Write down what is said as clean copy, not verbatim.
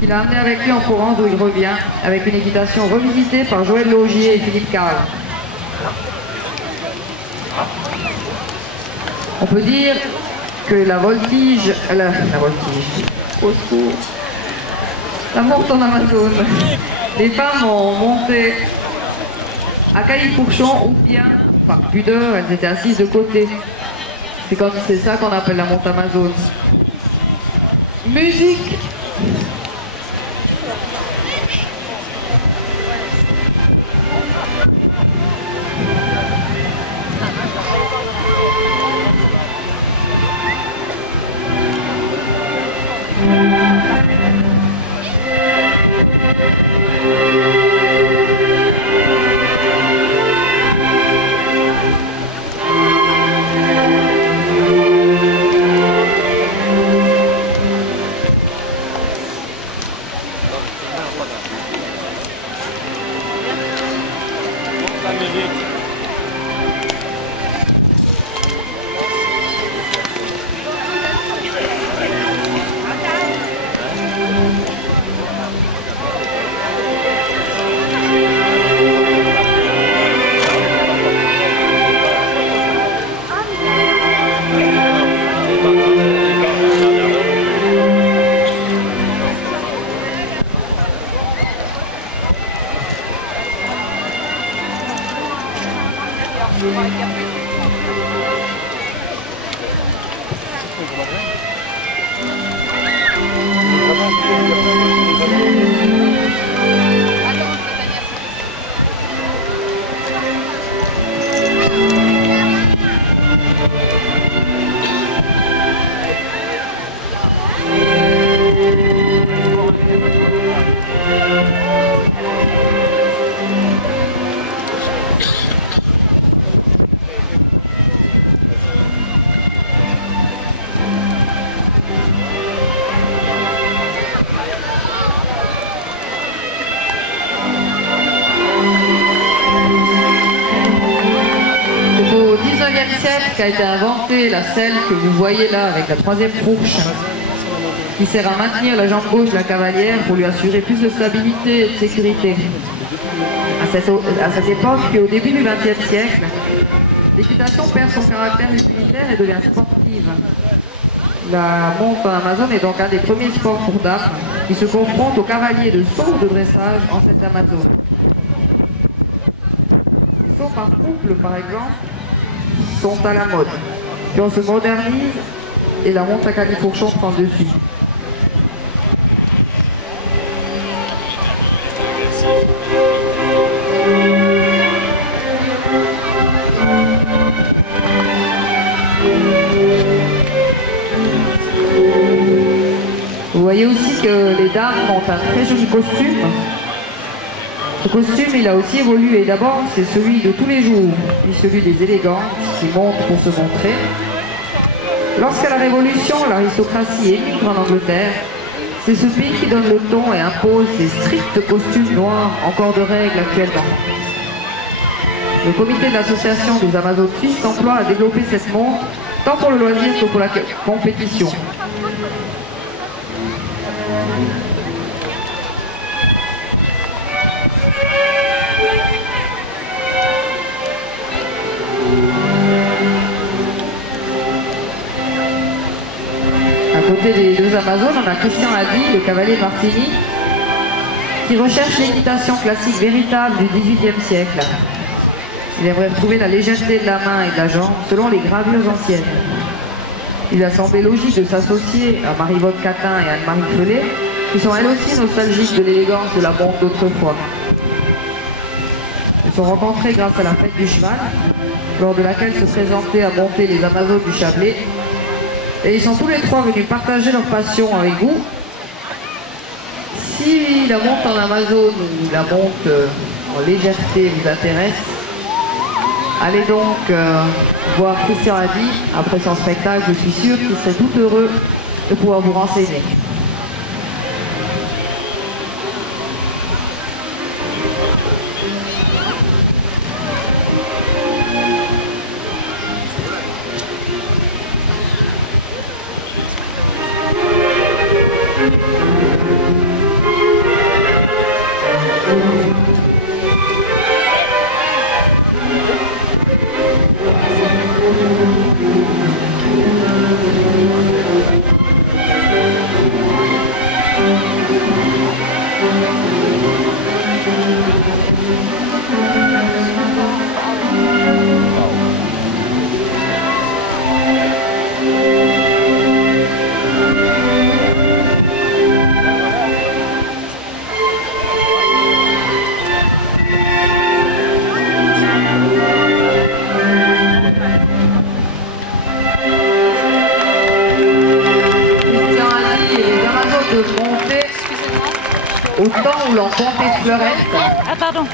qu'il a amené avec lui en Provence où il revient, avec une équitation revisitée par Joël Laugier et Philippe Carl. On peut dire que la voltige, au secours, la monte en Amazone, les femmes ont monté à Califourchon ou bien, par pudeur, elles étaient assises de côté. C'est ça qu'on appelle la monte Amazone. Musique. Qu'a été inventée la selle que vous voyez là avec la troisième fourche qui sert à maintenir la jambe gauche de la cavalière pour lui assurer plus de stabilité et de sécurité. À cette époque, puis au début du XXe siècle, l'équitation perd son caractère utilitaire et devient sportive. La monte en Amazone est donc un des premiers sports pour dames qui se confrontent aux cavaliers de saut de dressage en cette Amazone. Les sauts par couple, par exemple, sont à la mode. Puis on se modernise et la monte à califourchon prend le dessus. Vous voyez aussi que les dames ont un très joli costume. Ce costume, il a aussi évolué. D'abord, c'est celui de tous les jours, puis celui des élégants qui montent pour se montrer. Lorsqu'à la Révolution, l'aristocratie émigre en Angleterre, c'est ce pays qui donne le ton et impose des stricts costumes noirs, encore de règle actuellement. Le comité de l'association des Amazones suisses s'emploie à développer cette montre, tant pour le loisir que pour la compétition. À côté des deux Amazones, on a Christian Hadi, le cavalier de Martigny, qui recherche l'équitation classique véritable du XVIIIe siècle. Il aimerait retrouver la légèreté de la main et de la jambe selon les gravures anciennes. Il a semblé logique de s'associer à Marie-Vonne Catin et Anne-Marie Felet, qui sont elles aussi nostalgiques de l'élégance de la monte d'autrefois. Ils se sont rencontrés grâce à la fête du cheval, lors de laquelle se présentaient à monter les Amazones du Chablais. Et ils sont tous les trois venus partager leur passion avec vous. Si la monte en Amazone ou la monte en légèreté vous intéresse, allez donc voir Christian Hadi après son spectacle. Je suis sûr qu'il serait tout heureux de pouvoir vous renseigner. temps où l'on comptait fleurettes. Ah, pardon.